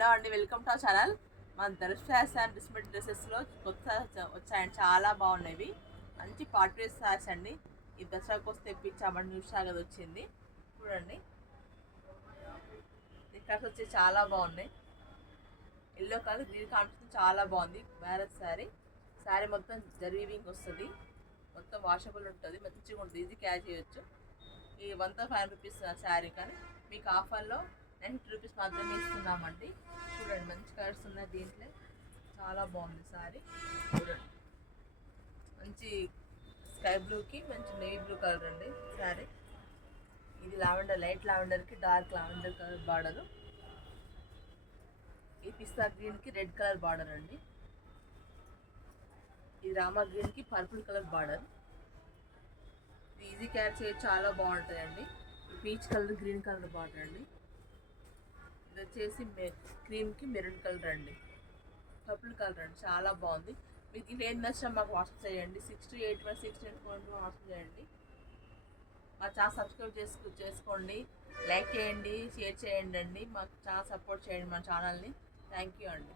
Hello అండి, welcome to our channel. మన Dhanush fashion డిస్మెంట్ డ్రెస్సెస్లో కొత్త వచ్చాయండి, చాలా బాగున్నాయి. మంచి పార్టీ డ్రెస్ ఫ్యాష్ అండి. ఈ దసరాకు వస్తే తెప్పించామండి, న్యూషాగా వచ్చింది చూడండి. ఇక్కడ వచ్చి చాలా బాగున్నాయి. ఎల్లో కలర్ గ్రీన్ కాంబినేషన్ చాలా బాగుంది. మ్యారేజ్ శారీ మొత్తం జరీవింగ్ వస్తుంది, మొత్తం వాషబుల్ ఉంటుంది, మంచిగా ఉంటుంది, ఈజీ క్యారీ చేయొచ్చు. ఈ 1,500 రూపీస్ శారీ, కానీ మీకు ఆఫర్లో 90 రూపీస్ మాత్రమే ఇస్తున్నామండి. చూడండి, మంచి కలర్స్ ఉన్నాయి దీంట్లో, చాలా బాగుంది శారీ. చూడండి, మంచి స్కై బ్లూకి మంచి నేవీ బ్లూ కలర్ అండి శారీ. ఇది లావెండర్, లైట్ లావెండర్కి డార్క్ లావెండర్ కలర్ బార్డరు. ఈ పిస్తా గ్రీన్కి రెడ్ కలర్ బార్డర్ అండి. ఇది రామా గ్రీన్కి పర్పుల్ కలర్ బార్డర్. ఇది ఈజీ క్యారీ చేయొచ్చు, చాలా బాగుంటుందండి. Peach colour green colour border అండి. ఇది వచ్చేసి క్రీమ్కి మెరూన్ కలర్ అండి, పర్పుల్ కలర్ అండి, చాలా బాగుంది. మీకు ఇది ఏం నచ్చినా మాకు వాట్సాప్ చేయండి. 628169 వాట్సాప్ చేయండి. మా ఛానల్ సబ్స్క్రైబ్ చేసుకోండి, లైక్ చేయండి, షేర్ చేయండి అండి. మాకు చాలా సపోర్ట్ చేయండి మన ఛానల్ని. థ్యాంక్ యూ అండి.